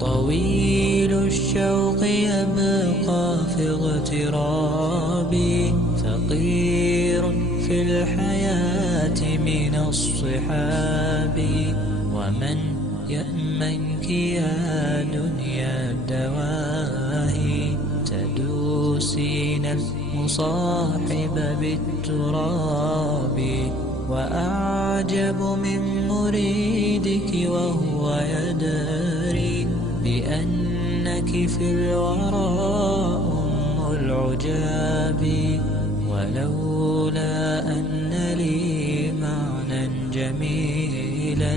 طويل الشوق يبقى في اغترابي، فقير في الحياة من الصحاب. ومن يأمنك يا دنيا الدواهي، تدوسين المصاحب بالتراب. وأعجب من مريدك وهو يدري بأنك في الورى أم العجاب. ولولا أن لي معنى جميلا،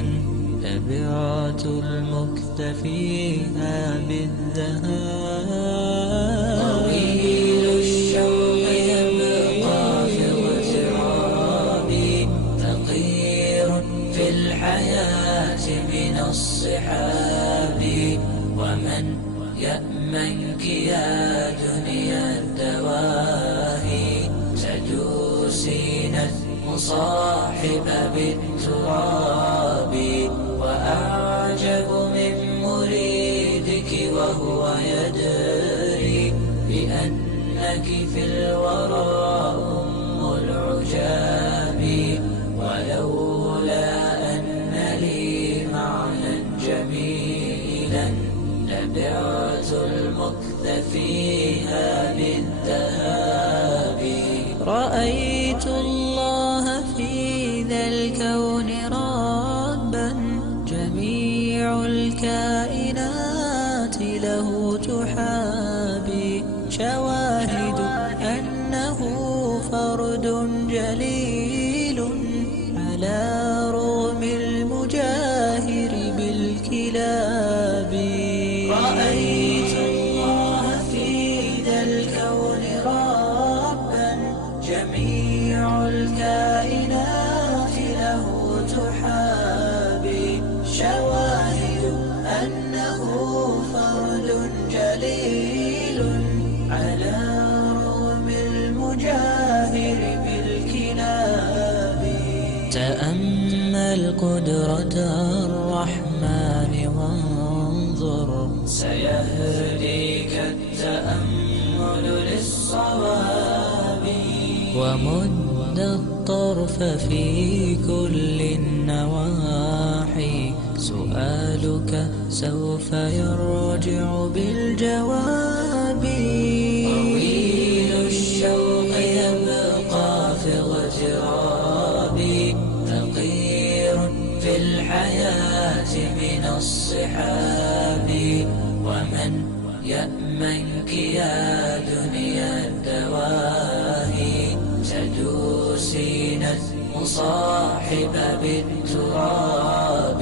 لبعت المكث فيها بالذهاب. طويل الشوق يبقى في اغترابي، فقير في الحياة من الصحاب. ومن يأمنك يا دنيا الدواهي، تدوسين المصاحب بالتراب. وأعجب من مريدك وهو يدري بأنك في الورى أم العجاب. ولولا أن لي معنى جميلا، لبعت المكث فيها بالذهاب. رأيت الله في ذا الكون ربا، جميع الكائنات له تحابي. شواهد أنه فرد جليل، على رغم المجاهر بالكلاب. رأيت الله في ذا الكون ربا، جميع الكائنات له تحابي. شواهد أنه فرد جليل، على رغم المجاهر بالكلاب. تأمل قدرة الرحمن وانظر، سيهديك التأمل للصواب. ومد الطرف في كل النواحي، سؤالك سوف يرجع بالجواب. طويل الشوق يبقى في اغترابي، فقير في الحياة من الصحاب. ومن يأمنك يا دنيا الدواهي، تدوسين المصاحب بالتراب.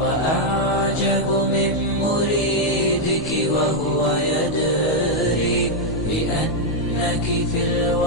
وأعجب من مريدك وهو يدري بأنك في الورى